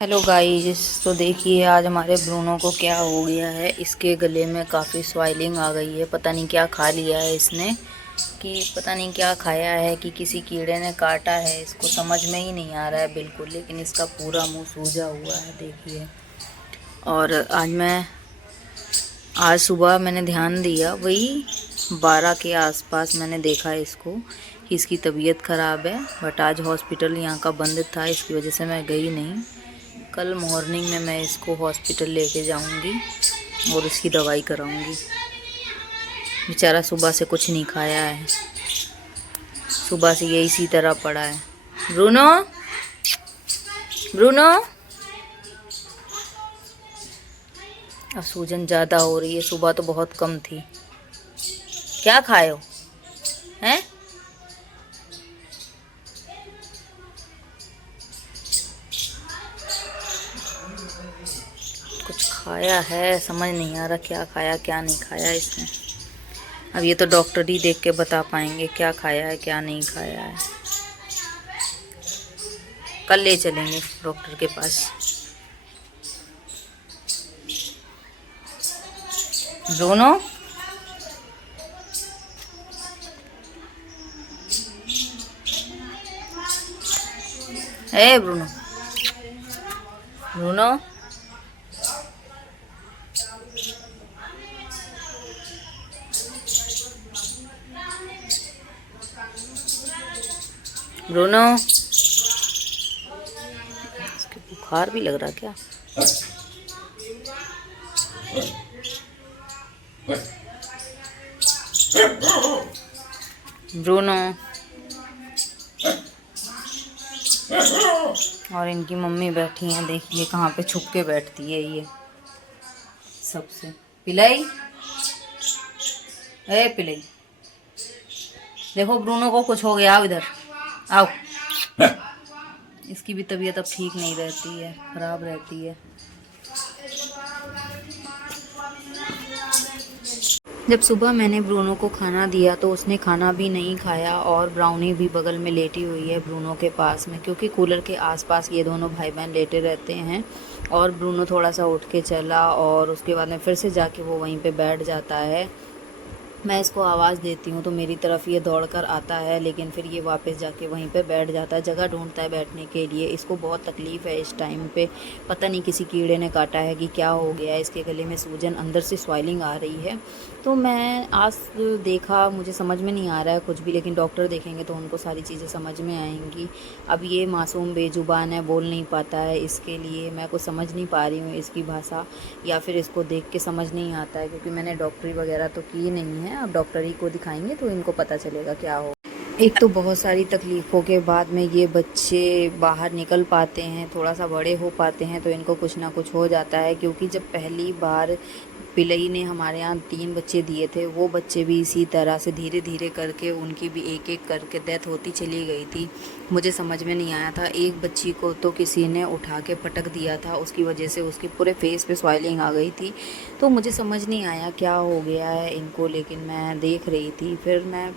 Hello guys, तो देखिए आज हमारे ब्रूनो को क्या हो गया है। इसके गले में काफ़ी स्वेलिंग आ गई है। पता नहीं क्या खा लिया है इसने, कि पता नहीं क्या खाया है, कि किसी कीड़े ने काटा है। इसको समझ में ही नहीं आ रहा है बिल्कुल। लेकिन इसका पूरा मुंह सूजा हुआ है, देखिए। और आज सुबह मैंने ध्यान दिया, वही 12 के आसपास मैंने देखा इसको कि इसकी तबीयत ख़राब है। बट आज हॉस्पिटल यहाँ का बंद था, इसकी वजह से मैं गई नहीं। कल मॉर्निंग में मैं इसको हॉस्पिटल लेके जाऊंगी और इसकी दवाई कराऊंगी। बेचारा सुबह से कुछ नहीं खाया है, सुबह से यही इसी तरह पड़ा है। ब्रूनो, ब्रूनो, अब सूजन ज़्यादा हो रही है, सुबह तो बहुत कम थी। क्या खाए हो हैं? कुछ खाया है, समझ नहीं आ रहा क्या खाया क्या नहीं खाया इसने। अब ये तो डॉक्टर ही देख के बता पाएंगे क्या खाया है क्या नहीं खाया है। कल ले चलेंगे डॉक्टर के पास। ब्रूनो, ए ब्रूनो, ब्रूनो, ब्रूनो, इसके बुखार भी लग रहा क्या? ब्रूनो, और इनकी मम्मी बैठी हैं, देखिए कहाँ पे छुप के बैठती है ये सबसे। पिलाई, ए पिलाई, देखो ब्रूनो को कुछ हो गया, आओ इधर आओ। इसकी भी तबीयत अब ठीक नहीं रहती है, खराब रहती है। जब सुबह मैंने ब्रूनो को खाना दिया तो उसने खाना भी नहीं खाया, और ब्राउनी भी बगल में लेटी हुई है ब्रूनो के पास में, क्योंकि कूलर के आसपास ये दोनों भाई बहन लेटे रहते हैं। और ब्रूनो थोड़ा सा उठ के चला और उसके बाद में फिर से जाके वो वहीं पे बैठ जाता है। मैं इसको आवाज़ देती हूँ तो मेरी तरफ ये दौड़ कर आता है, लेकिन फिर ये वापस जाके वहीं पे बैठ जाता है, जगह ढूंढता है बैठने के लिए। इसको बहुत तकलीफ़ है इस टाइम पे, पता नहीं किसी कीड़े ने काटा है कि क्या हो गया है। इसके गले में सूजन, अंदर से स्वेलिंग आ रही है। तो मैं आज देखा, मुझे समझ में नहीं आ रहा है कुछ भी, लेकिन डॉक्टर देखेंगे तो उनको सारी चीज़ें समझ में आएंगी। अब ये मासूम बेजुबान है, बोल नहीं पाता है, इसके लिए मैं कुछ समझ नहीं पा रही हूँ इसकी भाषा, या फिर इसको देख के समझ नहीं आता है, क्योंकि मैंने डॉक्टरी वगैरह तो की नहीं है। अब डॉक्टर ही को दिखाएंगे तो इनको पता चलेगा क्या हो। एक तो बहुत सारी तकलीफ़ों के बाद में ये बच्चे बाहर निकल पाते हैं, थोड़ा सा बड़े हो पाते हैं तो इनको कुछ ना कुछ हो जाता है। क्योंकि जब पहली बार पिलई ने हमारे यहाँ 3 बच्चे दिए थे, वो बच्चे भी इसी तरह से धीरे धीरे करके उनकी भी एक एक करके डेथ होती चली गई थी। मुझे समझ में नहीं आया था, एक बच्ची को तो किसी ने उठा के पटक दिया था, उसकी वजह से उसके पूरे फेस पे स्वेलिंग आ गई थी। तो मुझे समझ नहीं आया क्या हो गया है इनको, लेकिन मैं देख रही थी। फिर मैं